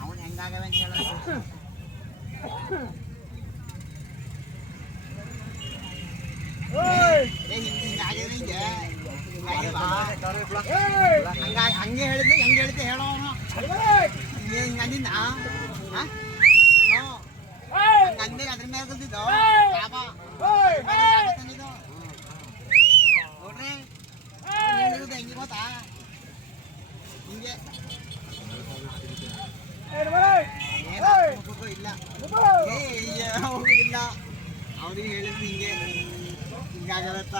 ಅವನು ಹೆಂಗಾಗವೆ ಅಂತ ಹೇಳ ಹಂಗೆ ಹೇಳಿದ್ದೆ ಹೆಂಗೆ ಹೇಳಿದ್ದೆ ಹೇಳೋ ಹಿಂಗಂದಿನ ಹಂಗಂದೆ ಅದ್ರ ಮೇಲೆ ಕಲ್ತಿದ್ದು ನೋಡ್ರಿ ಹೇಳಿರೋದು ಹೆಂಗೆ ಗೊತ್ತಾ ಹಿಂಗೆ ಇಲ್ಲ ಇಲ್ಲ ಅವ್ರಿಗೆ ಹೇಳಿದ್ರು ಹಿಂಗೆ ಹಿಂಗಾಗತ್ತ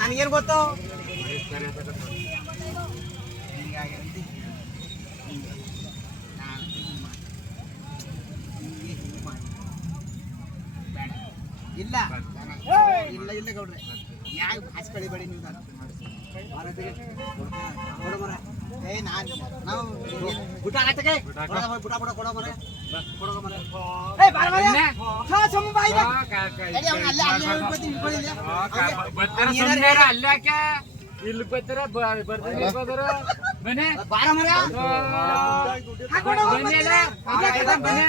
ನನಗೇನು ಗೊತ್ತು ಹಿಂಗಾಗಂತಿ ಇಲ್ಲ ಇಲ್ಲ ಇಲ್ಲ ಗೌಡ್ರೆ ಯಾವ ಭಾಷೆ ಕಳಿಬೇಡಿ ನೀವು ನಾನು ಏ ನಾನು ನಾವು ಬುಟ್ಟ ಆಗತ್ತೆ ಬುಟ್ಟ ಬುಡ ಕೊಡೋ ಮರೆ ಕೊಡೋ ಮರೆ ಏ ಬಾರ ಮರೆ ಹಾ ಸುಮ್ಮ ಬಾಯಿ ಅಡಿ ಅವನು ಅಲ್ಲೇ ಅಲ್ಲೇ ಹೇಳ್ಬಿಡ್ತೀನಿ ಇಟ್ಕೊಳ್ಳಿಲ್ಲ ಬತ್ತರ ಸುಮ್ಮನೆ ಅಲ್ಲೇ ಯಾಕೆ ಇಲ್ಲಿ ಬತ್ತರ ಬರ್ತೀನಿ ಬದರ ಬನ್ನಿ ಬಾರ ಮರೆ ಹಾಕೋಣ ಬನ್ನಿಲ್ಲ ಇಲ್ಲ ಬನ್ನಿ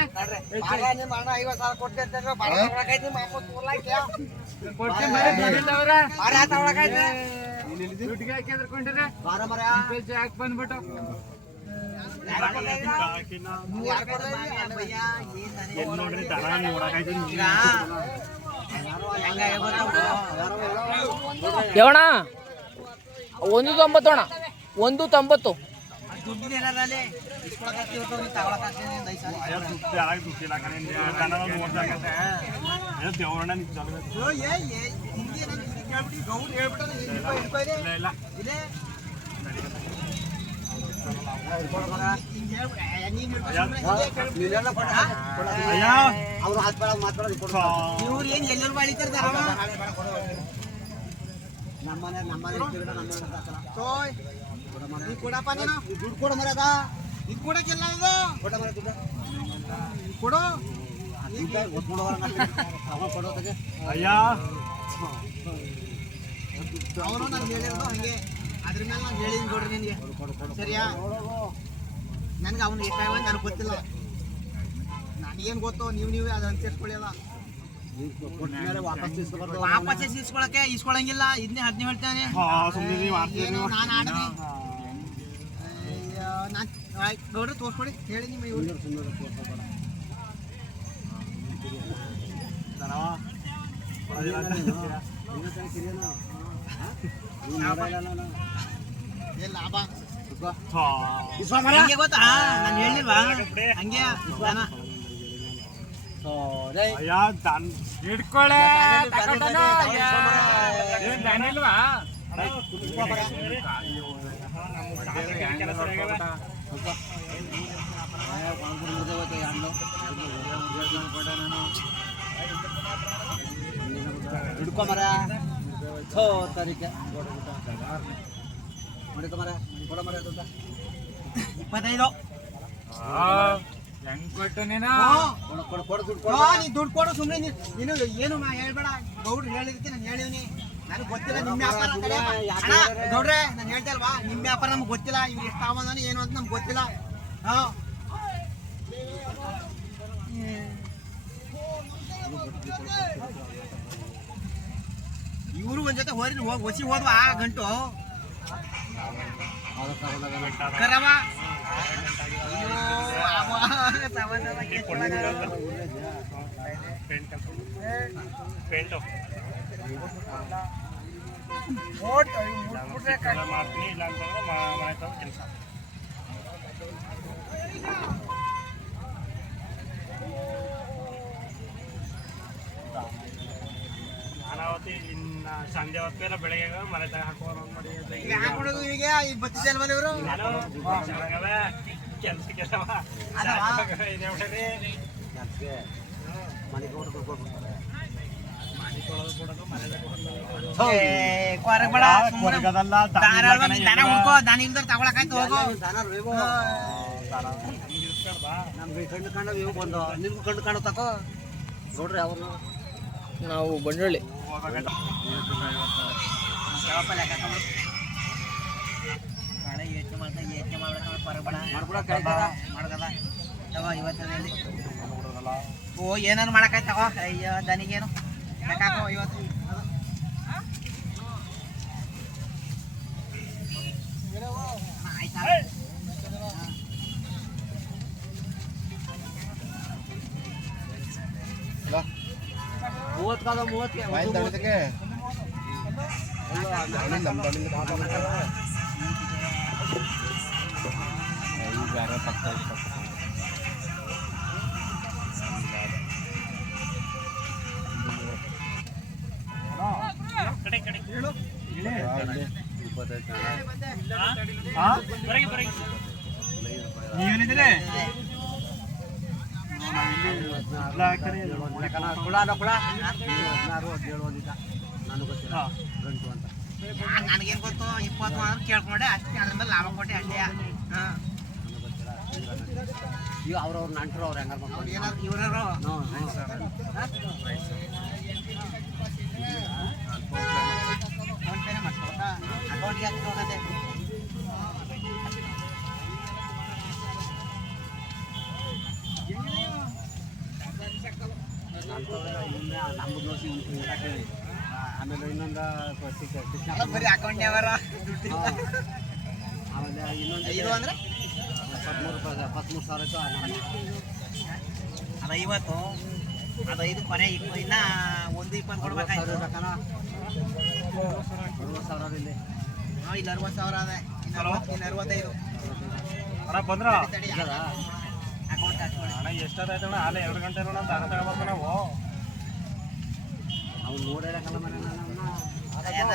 ಬಾರ ನಿಮ್ಮ ಅಣ್ಣ 50,000 ಕೊಡ್ತೆ ಅಂತ ಬಾರ ಒಳಗೈತಿ ಮಾಪ ತೋರ್ಲಾಕೆ ಕೊಡ್ತೆ ಮರೆ ಬಂದಿದ್ದವರ ಬಾರ ಆತ ಒಳಗೈತಿ ದುಡ್ಡಿಗೆ ಹಾಕಿ ಎದ್ರಕೊಂಡಿರ ಬಾರ ಮರೆ ಪೇಜ್ ಹಾಕಿ ಬಂದ್ಬಿಟ್ಟು ನೋಡ್ರಿ ದರ ನೋಡಕೈತಿ ಯವಣ 190 ಅಣ್ಣ 190 ದುಡ್ಡಿನ ಏನಾರಲ್ಲಿ ಇವ್ರು ಏನ್ ಎಲ್ಲರೂ ಬಾಳಿತಾರ ನಮ್ಮನೆ ಕೊಡಪ್ಪ ನೀನು ದುಡ್ಡು ಕೊಡ ಮರದ ಇದು ಕೊಡಕ್ಕೆಲ್ಲ ಕೊಡ ಮರ ದುಡ್ಡು ಕೊಡು ಅಯ್ಯ ಅವನು ನಾನು ಹೇಳಿರೋದು ಹಂಗೆ ಅದ್ರ ಮೇಲೆ ನಾನು ಹೇಳಿದ್ದೀನಿ ನೋಡ್ರಿ ನಿನಗೆ ಸರಿಯಾ ನನಗೆ ಅವನು ಎಷ್ಟಾಗ ನನಗೆ ಗೊತ್ತಿಲ್ಲ ನನಗೇನು ಗೊತ್ತು ನೀವೇ ಅದು ಅನ್ಸೇರ್ಕೊಳ್ಳಿಲ್ಲ ವಾಪಸ್ ಇಸ್ಕೊಳಕ್ಕೆ ಇಸ್ಕೊಳಂಗಿಲ್ಲ ಇದನ್ನೇ 15 ಹೇಳ್ತಾನೆ ನಾನು ಆಡ್ತೀನಿ ನಾನು ನೋಡ್ರಿ ತೋರ್ಸ್ಕೊಡಿ ಹೇಳಿ ನಿಮ್ಮ ಇವ್ರು ಲಾಭ ಹಂಗೆ ಗೊತ್ತಾ ನಾನು ಹೇಳಿಲ್ವಾ ಹಂಗೆ ಹಿಡ್ಕೊಳ್ಳೆ ಇಲ್ವಾ ಹಿಡ್ಕೊ ಮರ ತಾರೀಕೆ ಮಡಿಕ ಮರ ಕೊಡ ಮರ 25 ಹೆಂಗ್ ಕೊಟ್ಟು ನೀನು ದುಡ್ಡು ಕೊಡು ಸುಮ್ಮನೆ ನೀನು ಏನು ಹೇಳ್ಬೇಡ ಗೌಡ್ರು ಹೇಳಿರ್ತೀನಿ ನಾನು ಹೇಳಿವ್ನಿ ನನಗೆ ಗೊತ್ತಿಲ್ಲ ನಿಮ್ಮ ವ್ಯಾಪಾರ ಗೌಡ್ರೆ ನಾನು ಹೇಳ್ತಾ ಇಲ್ವಾ ನಿಮ್ಮ ವ್ಯಾಪಾರ ನಮ್ಗೆ ಗೊತ್ತಿಲ್ಲ ಇವ್ರು ಎಷ್ಟು ಆಗೋದಾನೆ ಏನು ಅಂತ ನಮ್ಗೆ ಗೊತ್ತಿಲ್ಲ ಇವರು ಒಂದ್ ಜೊತೆ ಹೋರಿ ಹೊಸಿ ಹೋದ್ವಾ ಗಂಟು ಕರವ ಮಾಡ್ತೀನಿ ಇಲ್ಲ ಅಂತಂದ್ರೆ ಮಾಡ್ತಾವ ಕೆಲಸ ನಾನಾವತ್ತಿ ಇನ್ನು ಸಂಜೆ ಹೊತ್ತೆಲ್ಲ ಬೆಳಗ್ಗೆ ಮನೆ ತಗ ಹಾಕೋರು ಮಾಡಿ ಹಾಕೊಡೋದು ಈಗ ಬತ್ತಿದೆ ಅಲ್ವಾ ಇವರು ಕೆಲಸಕ್ಕೆ ತಗೊಳಕಾಯ್ತು ಹೋಗು ನಮ್ಗೆ ಕಂಡು ಕಂಡು ಬಂದು ನಿನ್ಗೂ ಕಂಡು ಕಾಣು ತಕೋ ನೋಡ್ರಿ ಅವ್ರು ನಾವು ಬಂಡಳ್ಳಿ ಯಾವಪ್ಪ ಲೆಕ್ಕ ಹಾಕೊಂಡ್ಬಿಡು. ನಾಳೆ ಯೋಚನೆ ಮಾಡ್ಬೇಕಂದ್ರೆ ಪರಬೇಡ ಮಾಡ್ಬಿಡೋ ಕೈತಾರ ಮಾಡ್ಕದ ತಗೋ ಇವತ್ತಲ್ಲಿ ಓ ಏನಾರು ಮಾಡಕ್ಕಾಯ್ತು ತಗೋ. ಅಯ್ಯೋ ದನಿಗೇನು ಲೆಕ್ಕ ಹಾಕೋ ಇವತ್ತು ಆಯ್ತಾ. ಮೂವತ್ತು 30ಕ್ಕೆ ನೀವೇನಿದ್ರೆ ನನಗೇನು ಗೊತ್ತು 20 ಅಂತ ಕೇಳ್ಕೊಂಡೆ ಅಷ್ಟೇ. ಅದ್ಮೇಲೆ ಲಾಭ ಕೊಟ್ಟೆ ಅಷ್ಟೇ. ಈಗ ಅವ್ರವ್ರ ನಂಟರು ಅವ್ರು ಹೆಂಗಾರು ಮಾಡ್ಕೊಂಡು ಏನಾದ್ರು ಇವ್ರವರು ಫೋನ್ ಪೇನೆ ಮಾಡ್ಕೊಬೇಕಾ ಅಕೌಂಟ್ಗೆ ಹಾಕಿ ಹೋಗೋದೆ. ನಮ್ಗೆ ದೋಸೆ ಊಟ ಕೇಳಿ ಆಮೇಲೆ ಇನ್ನೊಂದು ಬರೀ ಅಕೌಂಟ್ನ್ಯಾವರ ದುಡ್ಡಿಲ್ಲ. ಆಮೇಲೆ ಇನ್ನೊಂದು ಇದು ಅಂದ್ರೆ 13,000 ಇತ್ತು. ಅದು 50 ಅದು 5 ಕೊನೆ ಇನ್ನ 120 ಕೊಡ್ಬೇಕಾಯ್ತು. 60,000 ಇಲ್ಲಿ ಇಲ್ಲಿ 60,000 ಅದೇ ಇನ್ನು 65 ಅಣ್ಣ ಬಂದ್ರ ಅಕೌಂಟ್ ಹಾಕ್ಕೊಳ್ಳಿ. ಅಣ್ಣ ಎಷ್ಟಾಯ್ತಣ್ಣ ಅಲ್ಲೇ 2 ಗಂಟೆ ನೋಡ ದಾನ ತಗೋಬೇಕು ನಾವು. ಅವ್ನು ನೋಡಿರಕಲ್ಲ ಮನೆ ಅದೇನ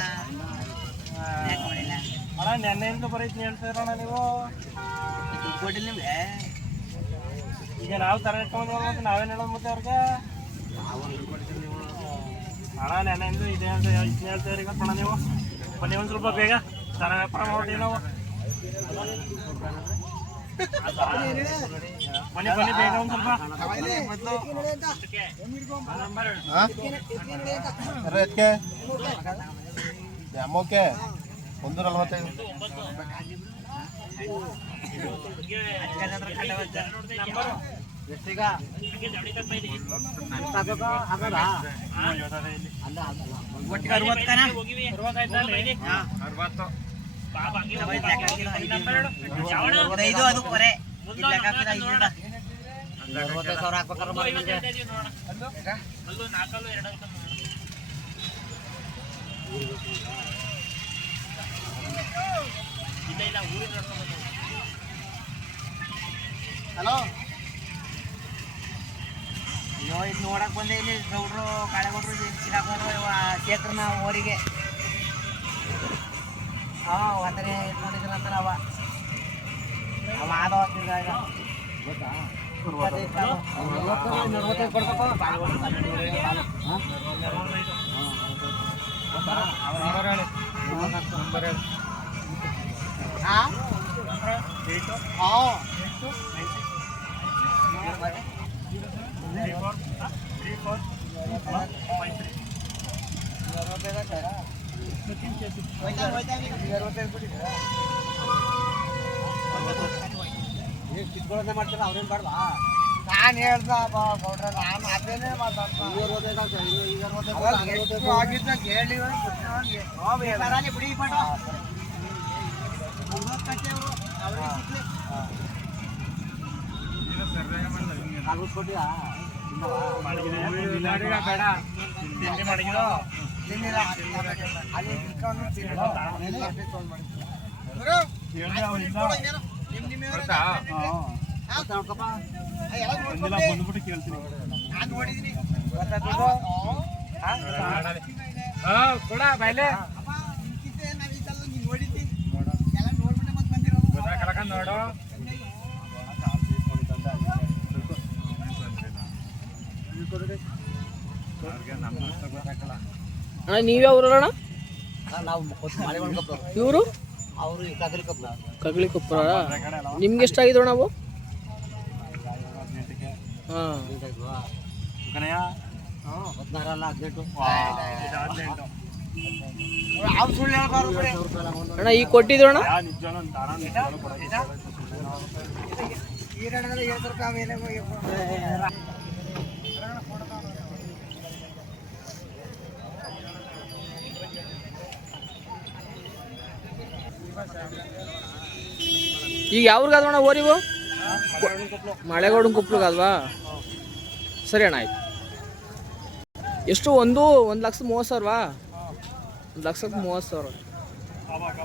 ಯಾಕೆ ಮಾಡಿಲ್ಲ ಅಣ್ಣ ನೆನ್ನೆಯಿಂದ ಬರೀತೀನಿ ಹೇಳ್ತೀರಣ್ಣ ನೀವು. ದುಡ್ಡು ಕೊಟ್ಟಿಲ್ಲ ನಿಮ್ಗೆ. ಈಗ ನಾವು ತರ ಇಟ್ಕೊಂಡು ಮತ್ತೆ ನಾವೇನು ಹೇಳೋದು ಮತ್ತೆ ಅವ್ರಿಗೆ. ಅಣ್ಣ ನೆನ್ನೆಯಿಂದ ಇದೆ ಅಂತ ಇದನ್ನ ಹೇಳ್ತೀರಿ ಗೊತ್ತಣ್ಣ ನೀವು. ಬನ್ನಿ ಒಂದು ಸ್ವಲ್ಪ ಬೇಗ ತರ ವ್ಯಾಪಾರ ಮಾಡಿ ನಾವು. ಬನ್ನಿ ಬನ್ನಿ ಬೇಗ ಒಂದು ಸ್ವಲ್ಪ. ಅಮ್ಮಕ್ಕೆ 145 ಎಷ್ಟೀಗ ಆಗದ ಅಲ್ಲ ಒಟ್ಟಿಗೆ 60 ಕನ 65 ಅದು ಕೊರೆ ಲೆಕ್ಕ ಹಾಕಿದ 500. 65,000 ಹಾಕ್ಬೇಕಾದ್ರೆ ಮತ್ತೆ ಹಲೋ ಅಯ್ಯೋ ಇದು ನೋಡಕ್ ಬಂದೆ ಇಲ್ಲಿ ಗೌಡ್ರು ಕಾಳೆಗೌಡ್ರು ಸಿಕ್ಕಾಕೊಂಡ್ರು ಚೇತ್ರನ ಊರಿಗೆ. ಒಂದರೆ ಇಟ್ಕೊಂಡಿದ್ರಂತಾರ ಅವ ಆದವ ತಿರ್ಗಾಗ ಗೊತ್ತಾ 45 ಕೊಡ್ಬೇಕು. ಕಿತ್ಕೊಳ್ಳೋದೇ ಮಾಡ್ತಾರೆ ಅವ್ರೇನು ಬೇಡವಾ? ನಾನು ಹೇಳ್ದ ಗೌಡ್ರ ನಾನು ಅದೇನೇ ಮಾತಾಡ್ತಾ ಬಿಡಿ ಪಟ ಕೊಟ್ಟಿಯಾ ಬೇಡ ತಿಂಡಿ ಮಾಡಿದ್ರು ತಿನ್ನಿಲ್ಲ ಅಲ್ಲಿ ಇಟ್ಕೊಂಡು ಬಂದ್ಬಿಟ್ಟು ಕೇಳ್ತೀನಿ. ನಾನು ನೋಡಿದ್ದೀನಿ ಕೊಡ ಬಾಯ್ಲೆ ನೋಡಿದ್ದಿ ಎಲ್ಲ ನೋಡ್ಬಿಟ್ಟೆ ಮತ್ತೆ ಬಂದಿರೋದು ನೋಡು. ಅಣ್ಣ ನೀವ್ಯಾವ್ರಣ್ಣ? ನಾವು ಮಾಳಿಗೊಂಡು ಕಪ್ಪು ಇವರು ಅವರು ಕಗಲಿ ಕಪ್ಪು ಕಗ್ಲಿ ಕೊಪ್ಪರ. ನಿಮ್ಗೆ ಎಷ್ಟಾಗಿದ್ರು ನಾವು? ಹಾಂ ಕನಯ್ಯ 16 ಅಲ್ಲ 18 ಇದು 18. ಅವ್ರು ಸುಳ್ಳು ಹೇಳ್ಬಾರ್ದು ಬಿಡಿ. ಅಣ್ಣ ಈಗ ಕೊಟ್ಟಿದ್ರು ಅಣ್ಣ ಯಾ ನಿಜನೋ ತಾನ ನಿಜನೋ ಕೊಡೋದು. ಈ ರಣದಲ್ಲಿ 70 ರೂಪಾಯಿ ಆಮೇಲೆ ಈಗ ಯಾವ್ರಿಗಾದ್ವಣ್ಣ ಓರಿವು ಮಳೆಗೌಡನ ಕುಪ್ಲಗಲ್ವಾ ಸರಿ ಅಣ್ಣ ಆಯ್ತು ಎಷ್ಟು 1,30,30,000 1,30,30,000 ಅವಾಗ